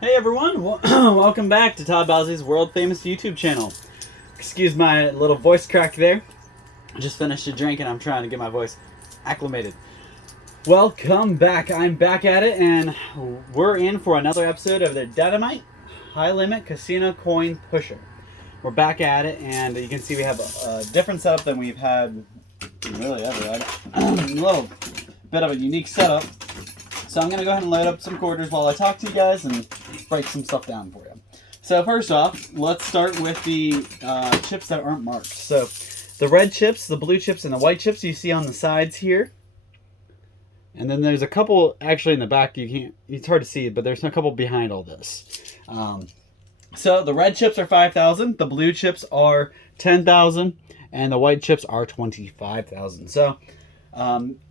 Hey everyone, welcome back to Todd Bowsley's world famous YouTube channel. Excuse my little voice crack there. I just finished a drink and I'm trying to get my voice acclimated. Welcome back. I'm back at it and we're in for another episode of the Dynamite High Limit Casino Coin Pusher. We're back at it and you can see we have a different setup than we've had really ever. A little bit of a unique setup. So I'm going to go ahead and load up some quarters while I talk to you guys and break some stuff down for you. So first off, let's start with the chips that aren't marked. So the red chips, the blue chips, and the white chips you see on the sides here. And then there's a couple actually in the back. It's hard to see, but there's a couple behind all this. So the red chips are 5,000, the blue chips are 10,000, and the white chips are 25,000. So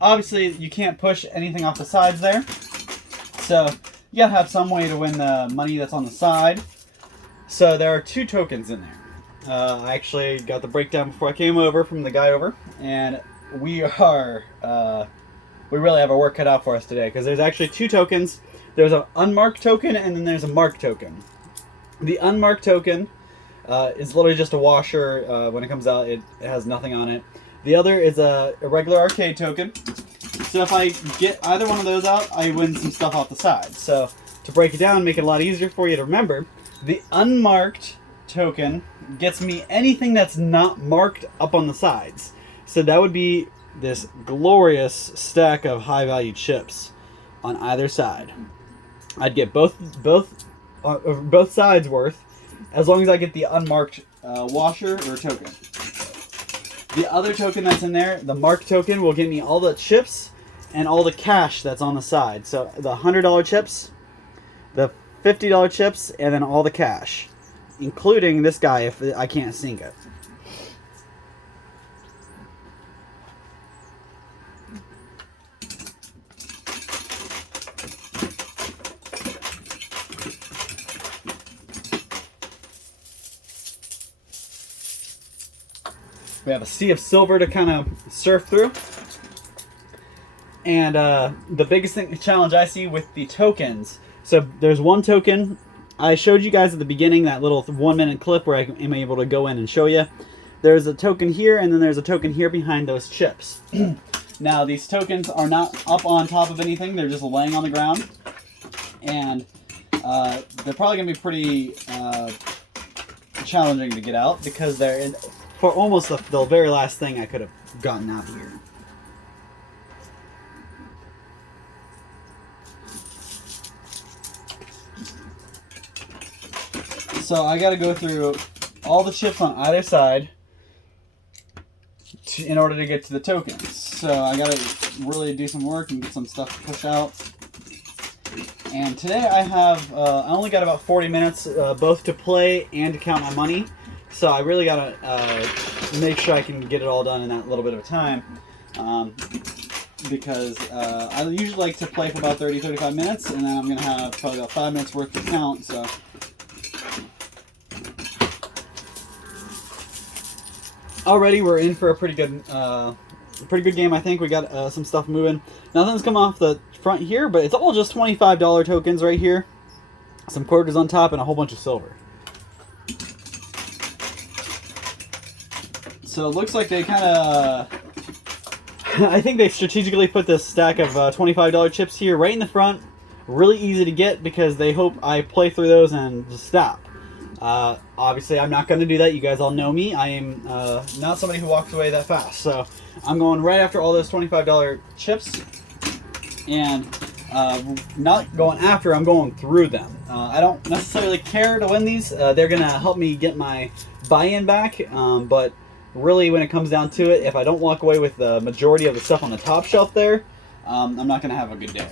obviously you can't push anything off the sides there. So you gotta have some way to win the money that's on the side. So there are two tokens in there. I actually got the breakdown before I came over from the guy over, and we really have our work cut out for us today because there's actually two tokens. There's an unmarked token and then there's a marked token. The unmarked token is literally just a washer. When it comes out, it has nothing on it. The other is a regular arcade token. So if I get either one of those out, I win some stuff off the side. So to break it down, make it a lot easier for you to remember, the unmarked token gets me anything that's not marked up on the sides. So that would be this glorious stack of high value chips on either side. I'd get both sides worth as long as I get the unmarked washer or token. The other token that's in there, the marked token, will get me all the chips and all the cash that's on the side. So the $100 chips, the $50 chips, and then all the cash, including this guy if I can't sink it. We have a sea of silver to kind of surf through. And the biggest challenge I see with the tokens, so there's one token. I showed you guys at the beginning that little 1 minute clip where I am able to go in and show you. There's a token here and then there's a token here behind those chips. Now these tokens are not up on top of anything, they're just laying on the ground. And they're probably going to be pretty challenging to get out because they're in... For almost the very last thing I could have gotten out here. So I got to go through all the chips on either side in order to get to the tokens. So I got to really do some work and get some stuff to push out. And today I only got about 40 minutes both to play and to count my money. So I really got to make sure I can get it all done in that little bit of time because I usually like to play for about 30-35 minutes and then I'm going to have probably about 5 minutes worth to count. So already we're in for a pretty good game. I think we got some stuff moving. Nothing's come off the front here, but it's all just $25 tokens right here. Some quarters on top and a whole bunch of silver. So it looks like they kind of... I think they strategically put this stack of $25 chips here right in the front. Really easy to get because they hope I play through those and just stop. Obviously, I'm not going to do that. You guys all know me. I am not somebody who walks away that fast. So I'm going right after all those $25 chips. And not going after, I'm going through them. I don't necessarily care to win these. They're going to help me get my buy-in back. But... really, when it comes down to it, if I don't walk away with the majority of the stuff on the top shelf there, I'm not going to have a good day.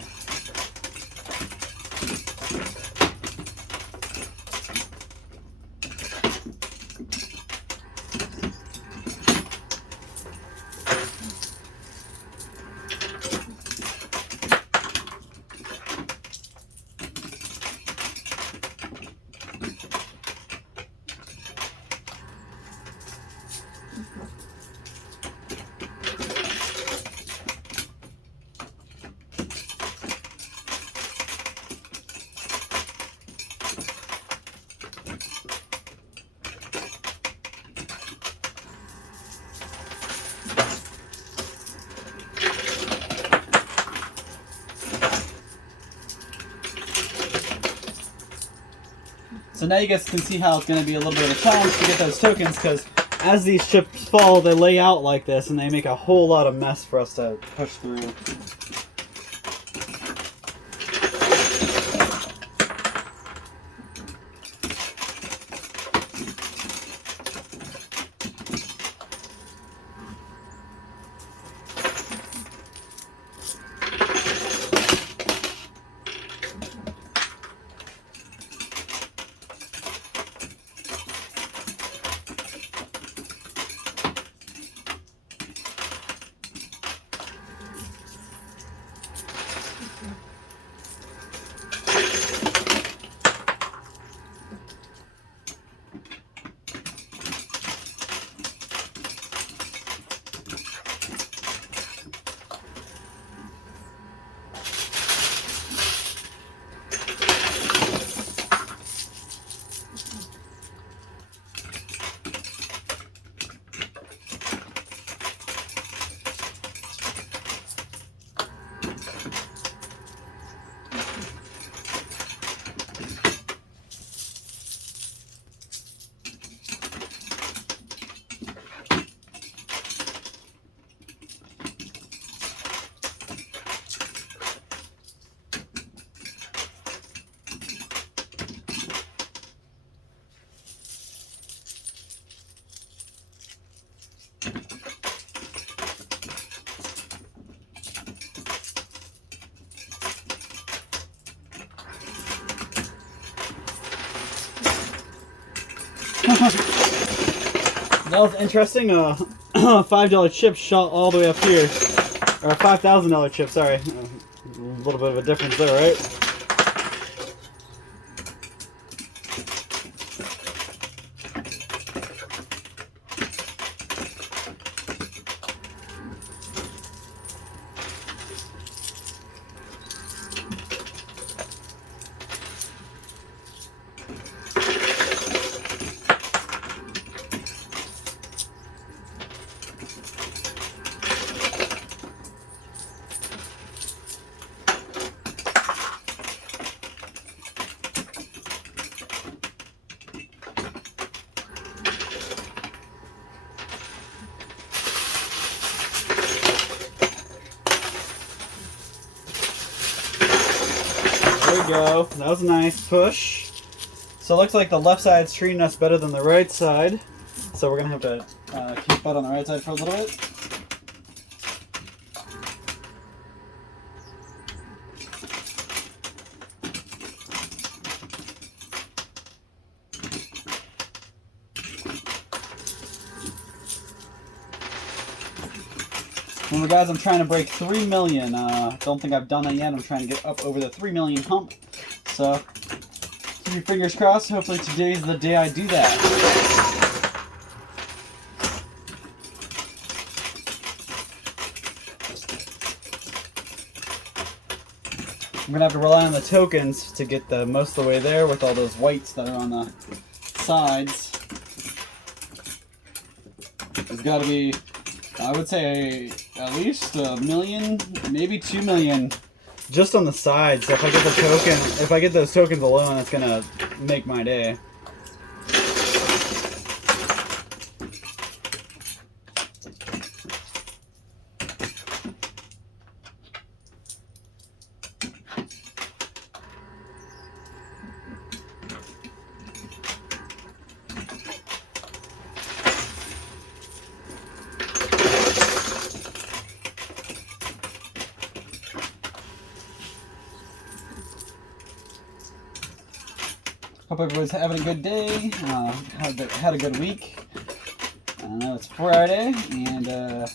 So now you guys can see how it's going to be a little bit of a challenge to get those tokens, because as these chips fall, they lay out like this, and they make a whole lot of mess for us to push through. That was interesting. $5 chip shot all the way up here. Or a $5,000 chip, sorry. A little bit of a difference there, right? There we go. That was a nice push. So it looks like the left side's treating us better than the right side. So we're going to have to keep that on the right side for a little bit. Remember guys, I'm trying to break 3 million. Don't think I've done that yet. I'm trying to get up over the 3 million hump. So, keep your fingers crossed. Hopefully today's the day I do that. I'm going to have to rely on the tokens to get the most of the way there with all those whites that are on the sides. There's got to be, I would say, at least 1 million, maybe 2 million, just on the sides. So if I get the token, if I get those tokens alone, it's gonna make my day. Hope everybody's having a good day, had a good week. I know it's Friday, and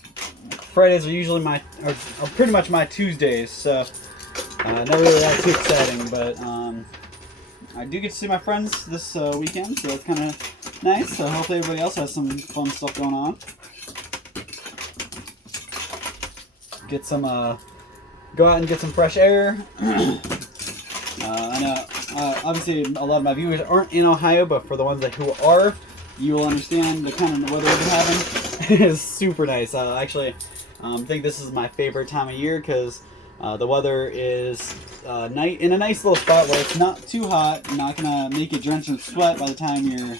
Fridays are usually are pretty much my Tuesdays, so not really that too exciting, but I do get to see my friends this weekend, so it's kind of nice. So hopefully everybody else has some fun stuff going on. Get some, go out and get some fresh air. I know. Obviously, a lot of my viewers aren't in Ohio, but for the ones who are, you will understand the kind of weather we've been having. It is super nice. Actually, I think this is my favorite time of year because The weather is in a nice little spot where it's not too hot, not gonna make you drench in sweat by the time you're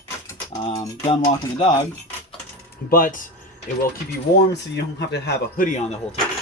done walking the dog, but it will keep you warm so you don't have to have a hoodie on the whole time.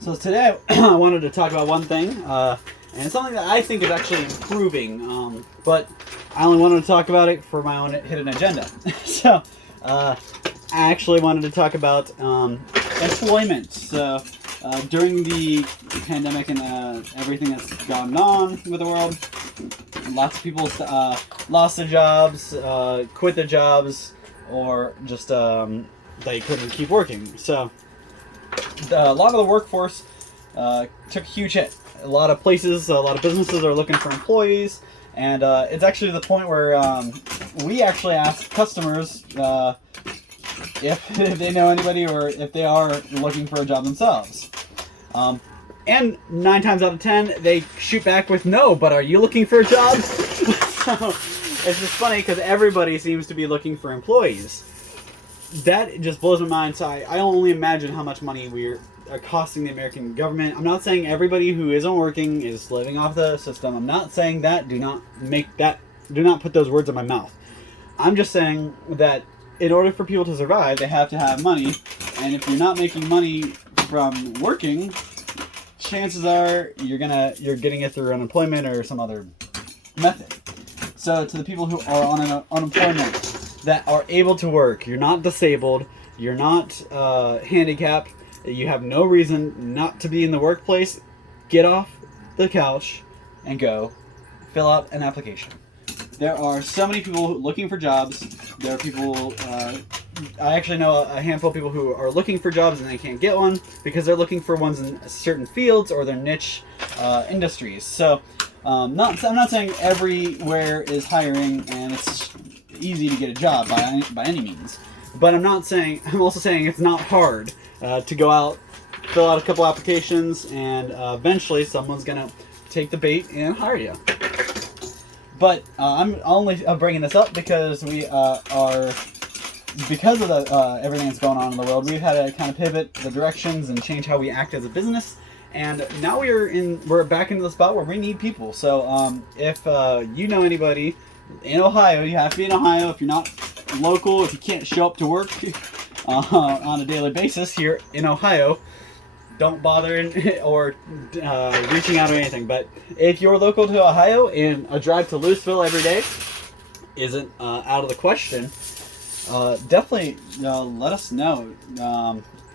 So today I wanted to talk about one thing, and it's something that I think is actually improving, but I only wanted to talk about it for my own hidden agenda. So I actually wanted to talk about employment. So during the pandemic and everything that's gone on with the world, lots of people lost their jobs, quit their jobs, or just they couldn't keep working. So a lot of the workforce took a huge hit. A lot of places, a lot of businesses are looking for employees, and it's actually to the point where we actually ask customers if they know anybody or if they are looking for a job themselves. And 9 times out of 10, they shoot back with no, but are you looking for a job? So it's just funny because everybody seems to be looking for employees. That just blows my mind. So I only imagine how much money we are costing the American government. I'm not saying everybody who isn't working is living off the system. I'm not saying that. Do not put those words in my mouth. I'm just saying that in order for people to survive, they have to have money. And if you're not making money from working, chances are you're getting it through unemployment or some other method. So to the people who are on unemployment, that are able to work, you're not disabled, you're not handicapped, you have no reason not to be in the workplace, get off the couch and go fill out an application. There are so many people looking for jobs. There are people, I actually know a handful of people who are looking for jobs and they can't get one because they're looking for ones in certain fields or their niche industries. So I'm not saying everywhere is hiring and it's easy to get a job by any means, but I'm also saying it's not hard to go out, fill out a couple applications, and eventually someone's gonna take the bait and hire you. But I'm only bringing this up because we because of everything that's going on in the world, we've had to kind of pivot the directions and change how we act as a business. And now we're back into the spot where we need people. So if you know anybody in Ohio, you have to be in Ohio. If you're not local, if you can't show up to work on a daily basis here in Ohio, don't bother or reaching out or anything. But if you're local to Ohio and a drive to Louisville every day isn't out of the question, definitely let us know.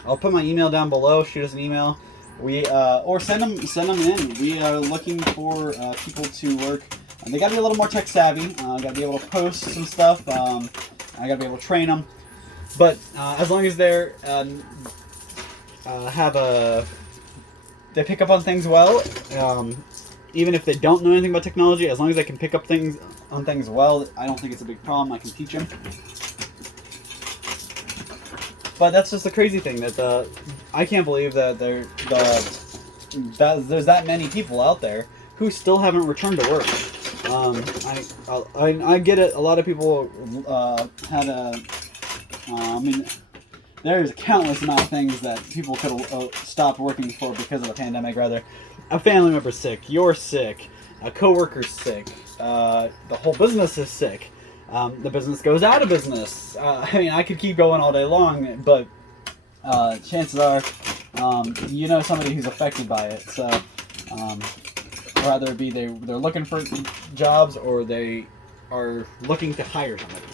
I'll put my email down below. Shoot us an email. Or send them in. We are looking for people to work. They got to be a little more tech savvy. Got to be able to post some stuff. I got to be able to train them. But as long as they're they pick up on things well, even if they don't know anything about technology, as long as they can pick up things well, I don't think it's a big problem. I can teach them. But that's just the crazy thing that I can't believe that there's that many people out there who still haven't returned to work. I get it. A lot of people had a. There's a countless amount of things that people could have stopped working for because of the pandemic. Rather, a family member's sick, you're sick, a coworker's sick, the whole business is sick. The business goes out of business. I could keep going all day long, but chances are, you know somebody who's affected by it. So, whether it be they're looking for jobs or they are looking to hire somebody.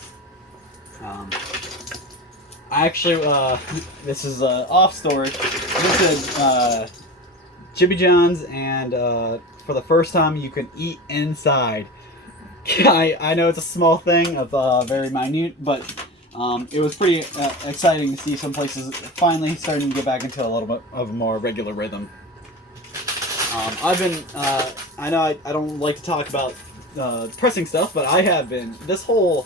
I actually, this is off story. This is Jimmy John's, and for the first time, you can eat inside. I know it's a small thing, of very minute, but it was pretty exciting to see some places finally starting to get back into a little bit of a more regular rhythm. I've been, I know I don't like to talk about depressing stuff, but I have been, this whole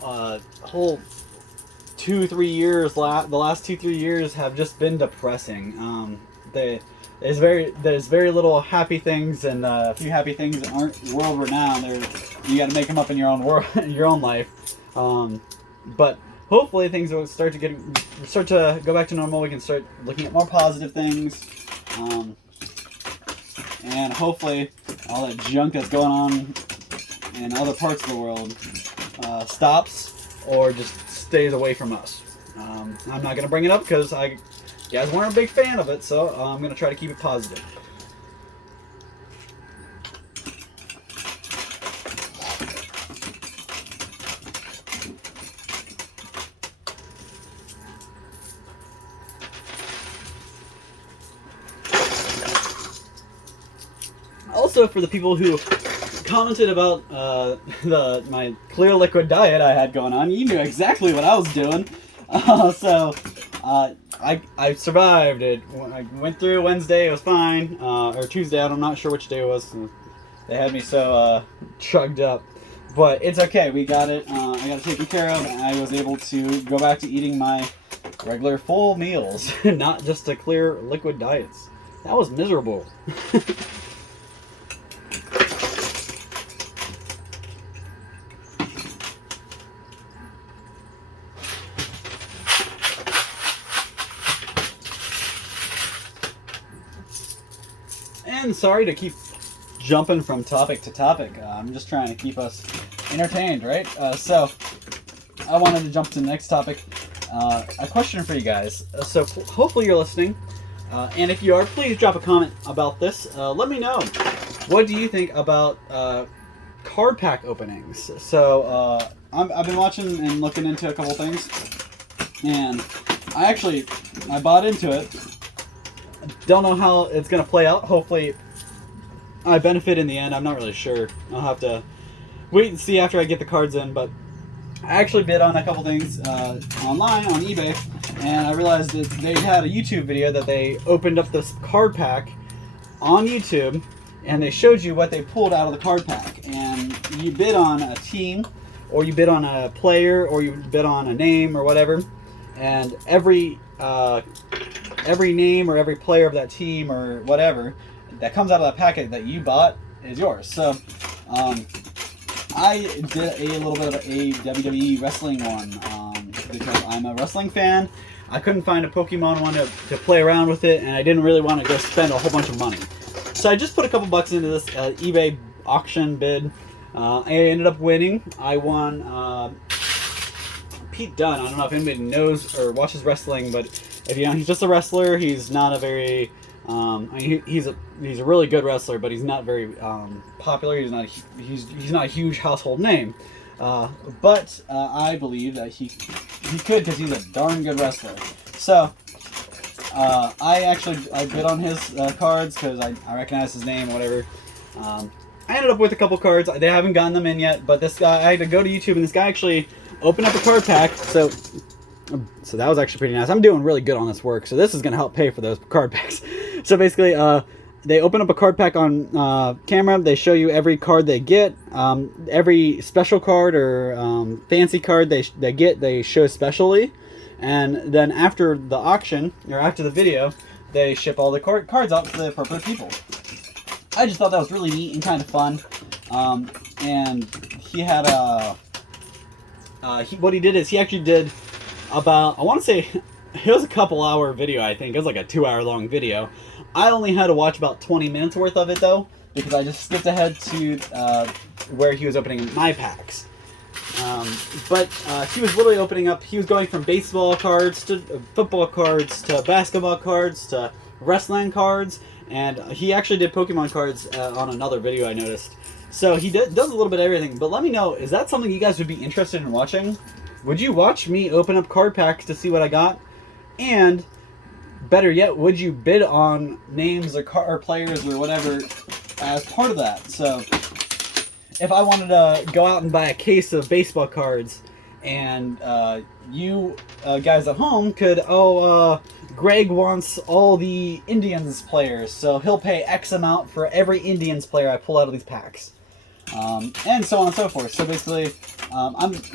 2-3 years, the last 2-3 years have just been depressing. There's very little happy things, and a few happy things that aren't world renowned. You got to make them up in your own world, in your own life. But hopefully things will start to go back to normal. We can start looking at more positive things, and hopefully all that junk that's going on in other parts of the world stops or just stays away from us. I'm not going to bring it up because you guys weren't a big fan of it, so I'm going to try to keep it positive. Also, for the people who commented about my clear liquid diet I had going on, you knew exactly what I was doing. I survived it. I went through Wednesday, it was fine, or Tuesday, I'm not sure which day it was. They had me so chugged up. But it's okay, we got it. I got it taken care of, and I was able to go back to eating my regular full meals, not just the clear liquid diets. That was miserable. And sorry to keep jumping from topic to topic. I'm just trying to keep us entertained, right? So I wanted to jump to the next topic. A question for you guys. So hopefully you're listening. And if you are, please drop a comment about this. Let me know. What do you think about card pack openings? So I've been watching and looking into a couple things. And I bought into it. Don't know how it's going to play out. Hopefully I benefit in the end. I'm not really sure. I'll have to wait and see after I get the cards in. But I actually bid on a couple things online on eBay, and I realized that they had a YouTube video that they opened up this card pack on YouTube, and they showed you what they pulled out of the card pack. And you bid on a team, or you bid on a player, or you bid on a name or whatever, and every name or every player of that team or whatever that comes out of that packet that you bought is yours. So I did a little bit of a WWE wrestling one because I'm a wrestling fan. I couldn't find a Pokemon one to play around with it, and I didn't really want to go spend a whole bunch of money. So I just put a couple bucks into this eBay auction bid. I ended up winning. I won Pete Dunne. I don't know if anybody knows or watches wrestling, but if you know, he's just a wrestler. He's not a very he's a really good wrestler, but he's not very popular. He's not a huge household name. But I believe that he could, because he's a darn good wrestler. So I bid on his cards because I recognize his name or whatever. I ended up with a couple cards. They haven't gotten them in yet, but this guy, I had to go to YouTube, and this guy actually opened up a card pack. So that was actually pretty nice. I'm doing really good on this work, so this is going to help pay for those card packs. So basically, they open up a card pack on camera. They show you every card they get. Every special card or fancy card they get, they show specially. And then after the auction, or after the video, they ship all the cards out to the appropriate people. I just thought that was really neat and kind of fun. And he had what he did is he actually did about, I want to say, it was a couple hour video, I think. It was like a 2-hour long video. I only had to watch about 20 minutes worth of it, though, because I just skipped ahead to where he was opening my packs. But he was literally opening up, he was going from baseball cards to football cards to basketball cards to wrestling cards, and he actually did Pokemon cards on another video I noticed. So he does a little bit of everything, but let me know, is that something you guys would be interested in watching? Would you watch me open up card packs to see what I got? And better yet, would you bid on names or players or whatever as part of that? So if I wanted to go out and buy a case of baseball cards and you guys at home could, Greg wants all the Indians players, so he'll pay X amount for every Indians player I pull out of these packs. And so on and so forth. So basically,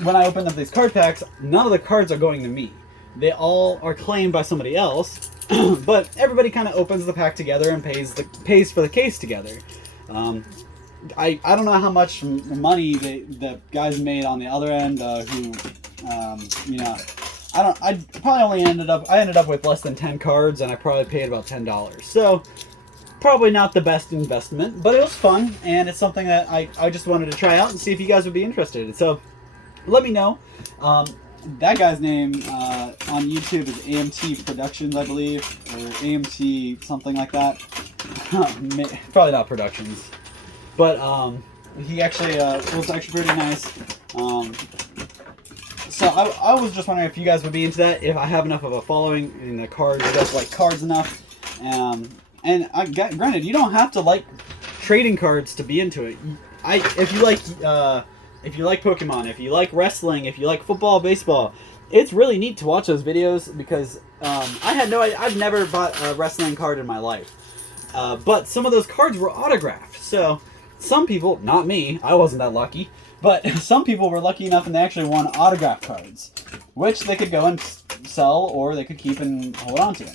when I open up these card packs, none of the cards are going to me. They all are claimed by somebody else, but everybody kind of opens the pack together and pays for the case together. I don't know how much money the guys made on the other end. I probably ended up with less than 10 cards, and I probably paid about $10. So probably not the best investment, but it was fun, and it's something that I just wanted to try out and see if you guys would be interested. So let me know. That guy's name on YouTube is AMT Productions, I believe, or AMT something like that. Probably not Productions, but he actually was actually pretty nice. So I was just wondering if you guys would be into that, if I have enough of a following in the cards, you guys like cards enough. Granted, you don't have to like trading cards to be into it. If you like Pokemon, if you like wrestling, if you like football, baseball, it's really neat to watch those videos because I've never bought a wrestling card in my life, but some of those cards were autographed. So some people, not me, I wasn't that lucky, but some people were lucky enough and they actually won autograph cards, which they could go and sell or they could keep and hold on to.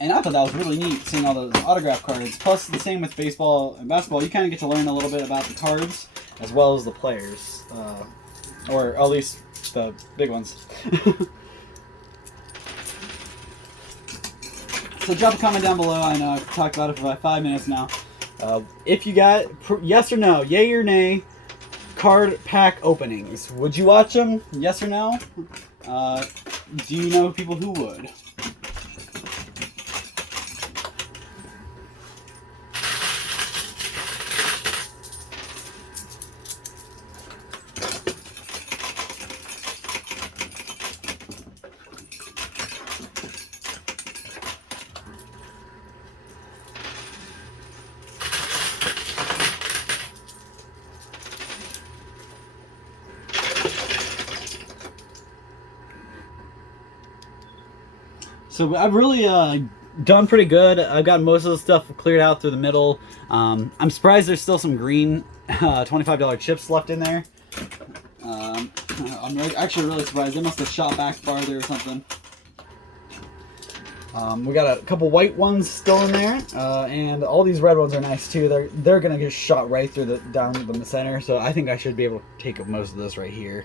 And I thought that was really neat, seeing all those autograph cards. Plus, the same with baseball and basketball. You kind of get to learn a little bit about the cards as well as the players. Or at least the big ones. So drop a comment down below. I know I've talked about it for about 5 minutes now. If you got, yes or no, yay or nay, card pack openings. Would you watch them? Yes or no? Do you know people who would? So I've really done pretty good. I've got most of the stuff cleared out through the middle. I'm surprised there's still some green $25 chips left in there. I'm actually really surprised. They must have shot back farther or something. We got a couple white ones still in there, and all these red ones are nice too. They're gonna get shot right through down the center. So I think I should be able to take up most of this right here.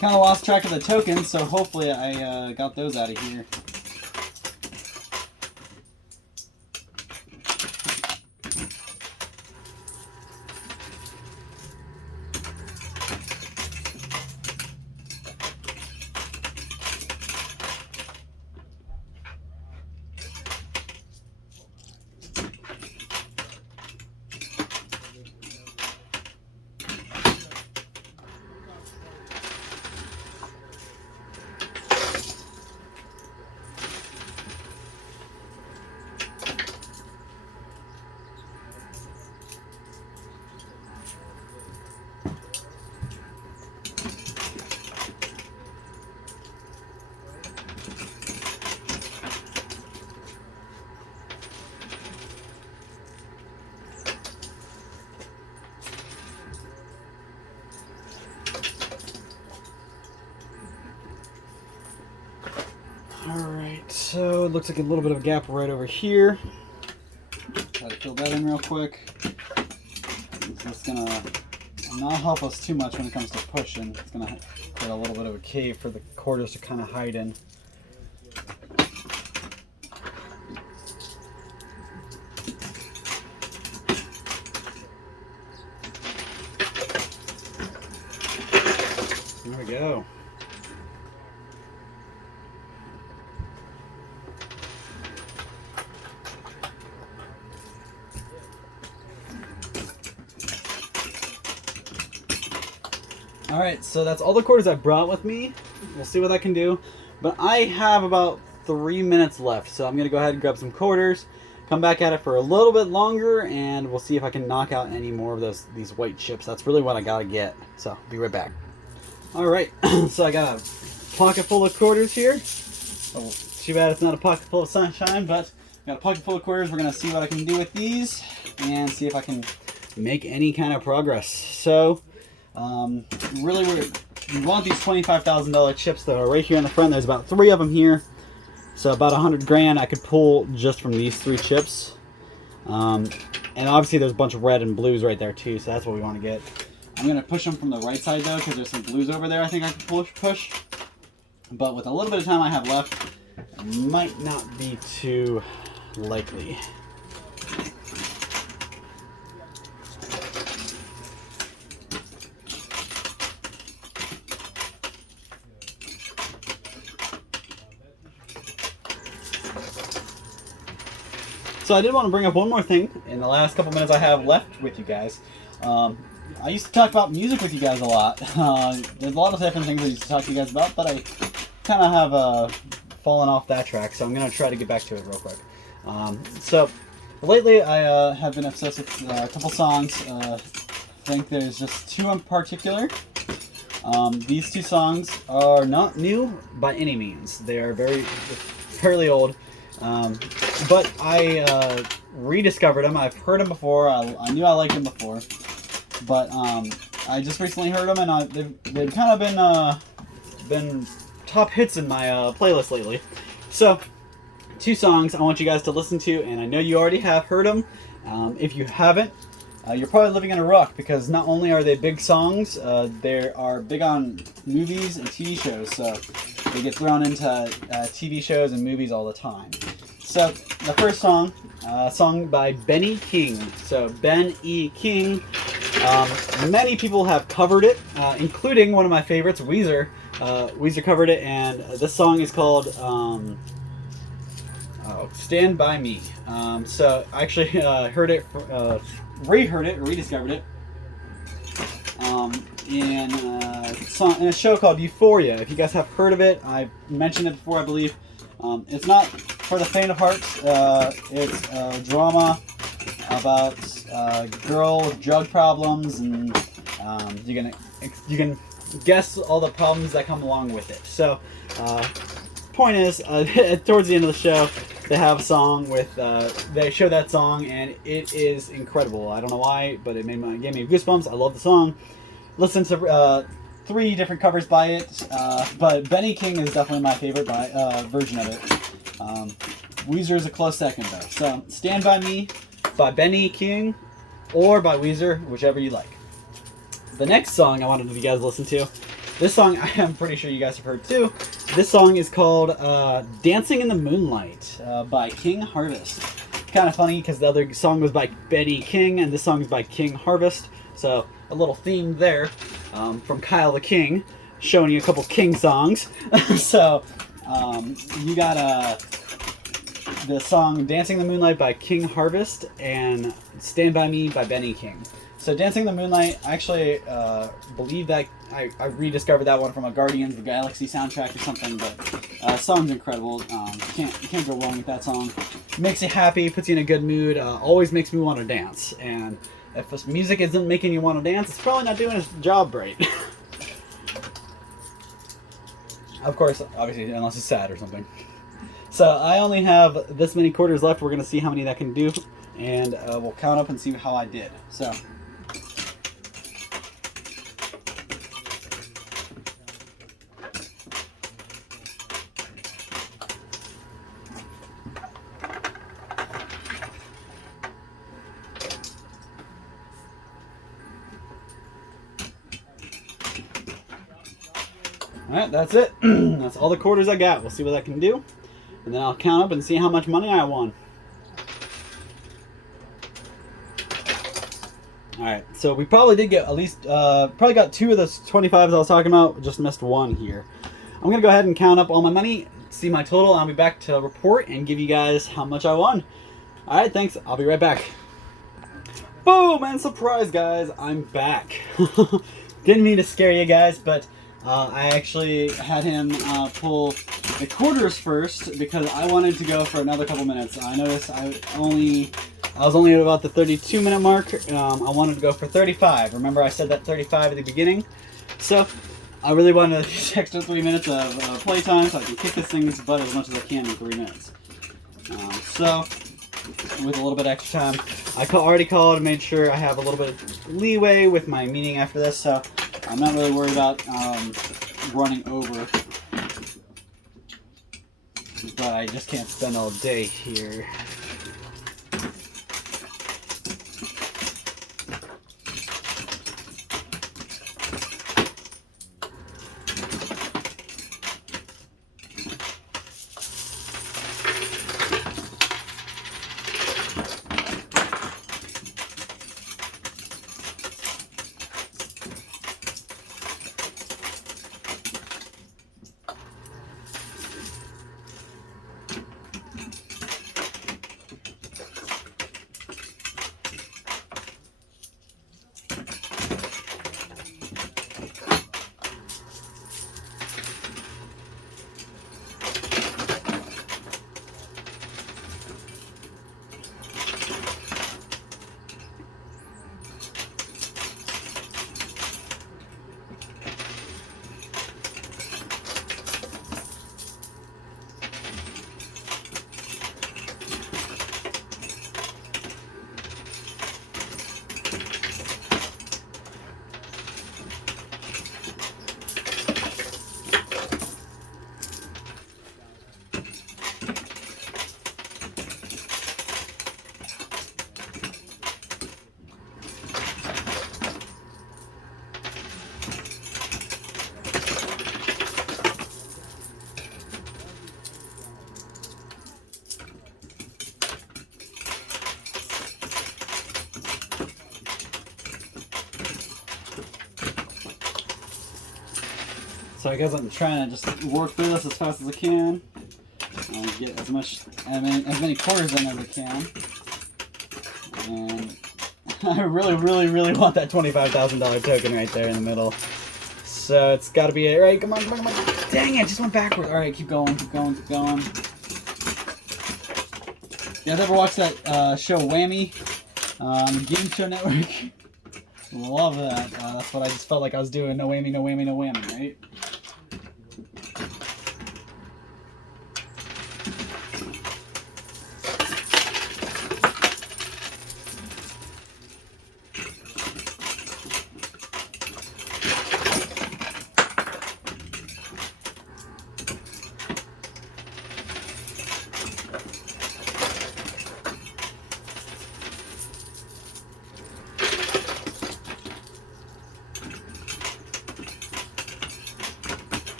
Kind of lost track of the tokens, so hopefully I got those out of here. So it looks like a little bit of a gap right over here. Try to fill that in real quick. It's gonna not help us too much when it comes to pushing. It's gonna create a little bit of a cave for the quarters to kind of hide in. There we go. Alright, so that's all the quarters I brought with me. We'll see what I can do. But I have about 3 minutes left, so I'm going to go ahead and grab some quarters, come back at it for a little bit longer, and we'll see if I can knock out any more of these white chips. That's really what I got to get. So, I'll be right back. Alright, so I got a pocket full of quarters here. Oh, too bad it's not a pocket full of sunshine, but I got a pocket full of quarters. We're going to see what I can do with these and see if I can make any kind of progress. So, really we want these $25,000 chips that are right here in the front. There's about 3 of them here, so about 100 grand I could pull just from these 3 chips. And obviously there's a bunch of red and blues right there too, so that's what we want to get. I'm going to push them from the right side though, because there's some blues over there I think I can push. But with a little bit of time I have left, it might not be too likely. So I did want to bring up one more thing in the last couple minutes I have left with you guys. I used to talk about music with you guys a lot. There's a lot of different things I used to talk to you guys about, but I kind of have fallen off that track, so I'm going to try to get back to it real quick. So lately I have been obsessed with a couple songs. I think there's just 2 in particular. These 2 songs are not new by any means. They are fairly old. But I rediscovered them. I've heard them before. I knew I liked them before, but I just recently heard them, and they've kind of been top hits in my playlist lately. So, 2 songs I want you guys to listen to, and I know you already have heard them. If you haven't, you're probably living in a rock, because not only are they big songs, they are big on movies and TV shows. So they get thrown into TV shows and movies all the time. So the first song, song by Benny King. So Ben E. King. Many people have covered it, including one of my favorites, Weezer. Weezer covered it, and this song is called Stand By Me. So I actually heard it, rediscovered it in a show called Euphoria. If you guys have heard of it, I've mentioned it before, I believe. It's not for the faint of heart. It's a drama about a girl with drug problems, and you can guess all the problems that come along with it. So, point is, towards the end of the show, they have a song with. They show that song, and it is incredible. I don't know why, but it gave me goosebumps. I love the song. Listen to 3 different covers by it, but Benny King is definitely my favorite version of it. Weezer is a close second though. So, Stand By Me by Benny King or by Weezer, whichever you like. The next song I wanted you guys to listen to, this song I am pretty sure you guys have heard too. This song is called Dancing in the Moonlight by King Harvest. Kind of funny because the other song was by Benny King and this song is by King Harvest. So a little theme there from Kyle the King, showing you a couple King songs. So you got the song Dancing in the Moonlight by King Harvest and Stand By Me by Benny King. So Dancing in the Moonlight, I actually believe that I rediscovered that one from a Guardians of the Galaxy soundtrack or something, but the song's incredible. You can't go wrong with that song. Makes you happy, puts you in a good mood, always makes me want to dance. And if this music isn't making you want to dance, it's probably not doing its job right. Of course, obviously, unless it's sad or something. So I only have this many quarters left. We're going to see how many that can do, and we'll count up and see how I did. So. Alright, that's it. That's all the quarters I got. We'll see what I can do. And then I'll count up and see how much money I won. Alright, so we probably did get at least, probably got 2 of the 25s I was talking about. Just missed 1 here. I'm going to go ahead and count up all my money, see my total, and I'll be back to report and give you guys how much I won. Alright, thanks. I'll be right back. Boom! And surprise, guys, I'm back. Didn't mean to scare you guys, but I actually had him pull the quarters first because I wanted to go for another couple minutes. I noticed I was only at about the 32-minute mark. I wanted to go for 35. Remember I said that 35 at the beginning? So I really wanted these extra 3 minutes of playtime so I can kick this thing's butt as much as I can in 3 minutes. So with a little bit extra time, I already called and made sure I have a little bit of leeway with my meeting after this, so I'm not really worried about running over. But I just can't spend all day here. So I guess I'm trying to just work through this as fast as I can. Get as many quarters in as I can. And I really want that $25,000 token right there in the middle. So it's got to be it, right? Come on. Dang it, just went backwards. All right, keep going. You guys ever watch that show Whammy on the Game Show Network? Love that. That's what I just felt like I was doing. No whammy, right?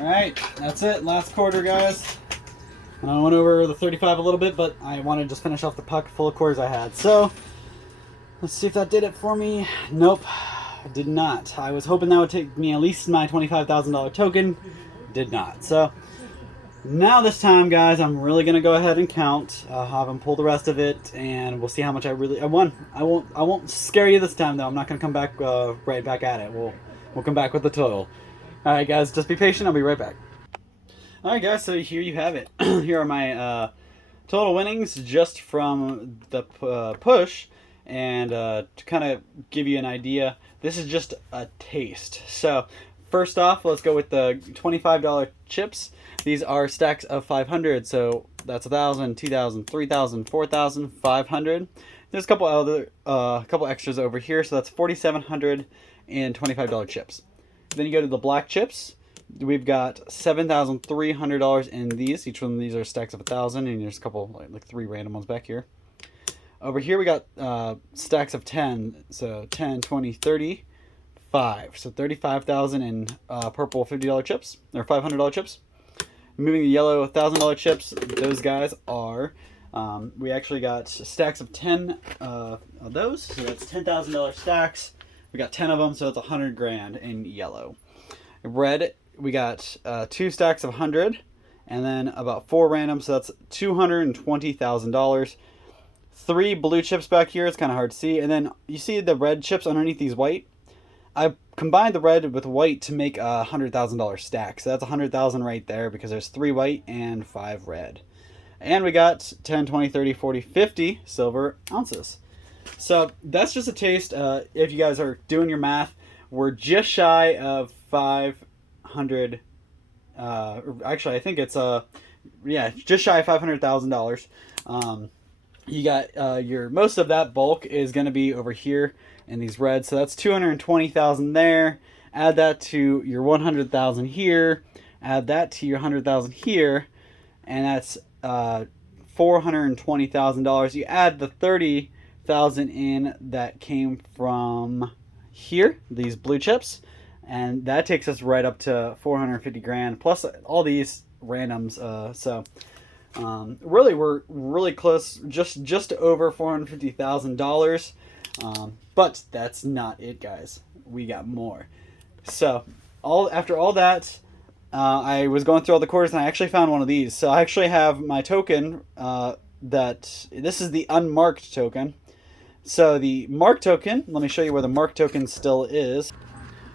Alright, that's it. Last quarter, guys. And I went over the 35 a little bit, but I wanted to just finish off the puck full of quarters I had. So, let's see if that did it for me. Nope, it did not. I was hoping that would take me at least my $25,000 token. Did not. So, now this time, guys, I'm really going to go ahead and count. I'll have them pull the rest of it, and we'll see how much I won. I won't scare you this time, though. I'm not going to come back right back at it. We'll come back with the total. Alright guys, just be patient, I'll be right back. Alright guys, so here you have it. Here are my total winnings just from the push, and to kind of give you an idea, this is just a taste. So first off, let's go with the $25 chips. These are stacks of 500, so That's 1,000, 2,000, 3,000, 4,000, 500. There's a couple other, couple extras over here, so that's $4,725 chips. Then you go to the black chips. We've got $7,300 in these. Each one of these are stacks of 1,000, and there's a couple, like 3 random ones back here. Over here we got stacks of 10, so 10, 20, 30, 5. So 35,000 in purple $50 chips, or $500 chips. Moving the yellow $1,000 chips, those guys are, we actually got stacks of 10 of those, so that's $10,000 stacks. We got 10 of them, so that's 100 grand in yellow. Red, we got 2 stacks of 100, and then about 4 random, so that's $220,000. 3 blue chips back here, it's kind of hard to see, and then you see the red chips underneath these white. I combined the red with white to make a $100,000 stack. So that's 100,000 right there because there's 3 white and 5 red. And we got 10, 20, 30, 40, 50 silver ounces. So that's just a taste. If you guys are doing your math, we're just shy of 500. Actually, I think it's just shy of $500,000. You got your most of that bulk is going to be over here in these reds, so that's 220,000 there. Add that to your 100,000 here. Add that to your 100,000 here, and that's $420,000. You add the 30,000 in that came from here, these blue chips, and that takes us right up to 450 grand plus all these randoms. Really, we're really close, just over $450,000. But that's not it, guys. We got more. So after all that, I was going through all the quarters and I actually found one of these. So I actually have my token. This is the unmarked token. So the marked token. Let me show you where the marked token still is.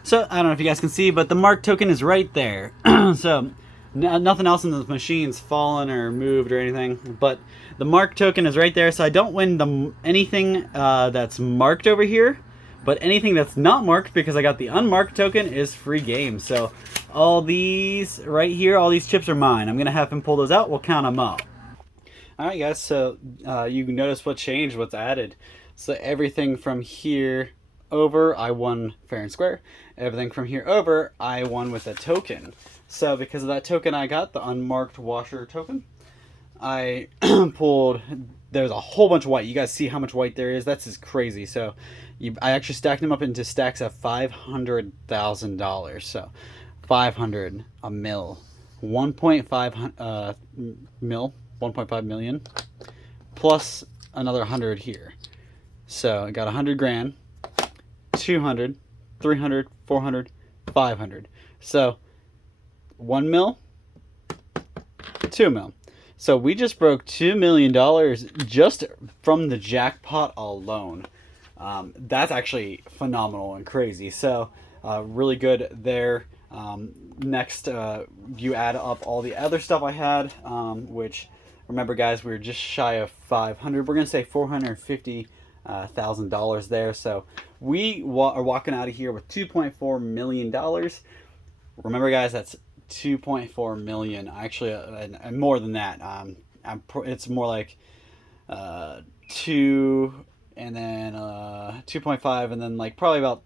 So I don't know if you guys can see, but the marked token is right there. So. Nothing else in the machine's fallen or moved or anything, but the marked token is right there, so I don't win anything that's marked over here, but anything that's not marked, because I got the unmarked token, is free game. So all these right here, all these chips are mine. I'm going to have him pull those out. We'll count them up. Alright guys, so you notice what changed, what's added. So everything from here over, I won fair and square. Everything from here over, I won with a token. So because of that token I got, the unmarked washer token, I pulled, there's a whole bunch of white. You guys see how much white there is? That's just crazy. So I actually stacked them up into stacks of $500,000. So 500, a mil, 1.5 mil, 1.5 million, plus another 100 here. So I got 100 grand, 200, 300, 400, 500. So 1 mil, 2 mil. So we just broke $2 million just from the jackpot alone. That's actually phenomenal and crazy. So really good there. Next, you add up all the other stuff I had, which, remember guys, we were just shy of 500. We're going to say $450,000 there. So we are walking out of here with $2.4 million. Remember guys, that's 2.4 million, actually, and more than that. It's more like 2, and then 2.5, and then like probably about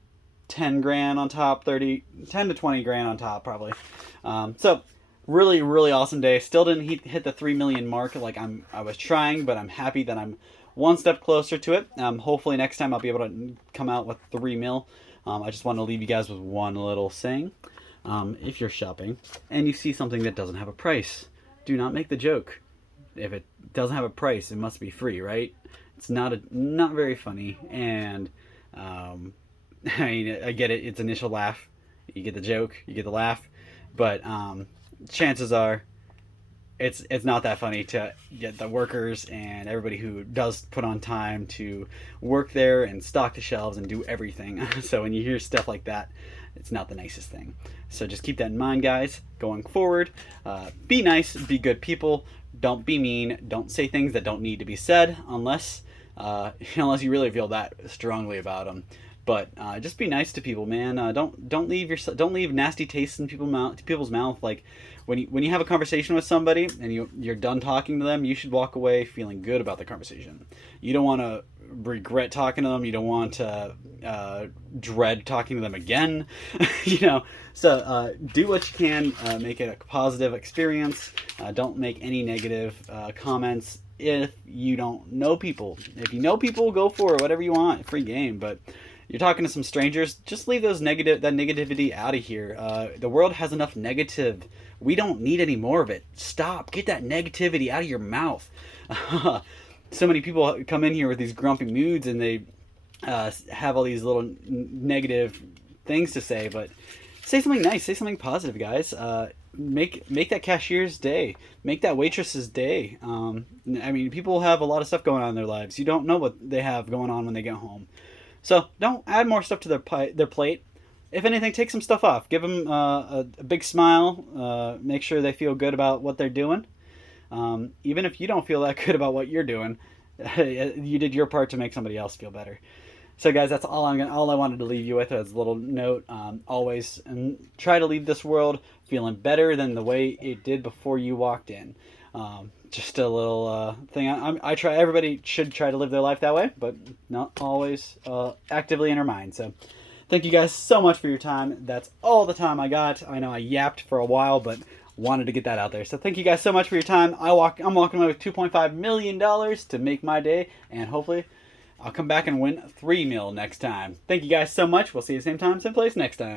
10 grand on top, 10 to 20 grand on top probably. So really awesome day. Still didn't hit the 3 million mark like I was trying, but I'm happy that I'm one step closer to it. Hopefully next time I'll be able to come out with 3 mil. I just want to leave you guys with one little saying. If you're shopping and you see something that doesn't have a price, do not make the joke. If it doesn't have a price, it must be free, right? It's not very funny, and I get it. It's initial laugh. You get the joke, you get the laugh, but chances are it's not that funny to get the workers and everybody who does put on time to work there and stock the shelves and do everything. So when you hear stuff like that, it's not the nicest thing. So just keep that in mind, guys, going forward. Be nice, be good people. Don't be mean. Don't say things that don't need to be said unless you really feel that strongly about them. But just be nice to people, man. Don't leave nasty tastes in people's mouth. Like when you have a conversation with somebody and you're done talking to them, you should walk away feeling good about the conversation. You don't want to regret talking to them. You don't want to dread talking to them again. So do what you can. Make it a positive experience. Don't make any negative comments if you don't know people. If you know people, go for it. Whatever you want. Free game. But you're talking to some strangers, just leave that negativity out of here. The world has enough negative. We don't need any more of it. Stop. Get that negativity out of your mouth. So many people come in here with these grumpy moods, and they have all these little negative things to say. But say something nice. Say something positive, guys. Make that cashier's day. Make that waitress's day. People have a lot of stuff going on in their lives. You don't know what they have going on when they get home. So don't add more stuff to their plate. If anything, take some stuff off. Give them a big smile. Make sure they feel good about what they're doing. Even if you don't feel that good about what you're doing, you did your part to make somebody else feel better. So guys, that's all I wanted to leave you with as a little note. Always try to leave this world feeling better than the way it did before you walked in. Just a little thing. I try. Everybody should try to live their life that way, but not always actively in our mind. So, thank you guys so much for your time. That's all the time I got. I know I yapped for a while, but wanted to get that out there. So, thank you guys so much for your time. I'm walking away with $2.5 million to make my day, and hopefully, I'll come back and win $3 million next time. Thank you guys so much. We'll see you same time, same place next time.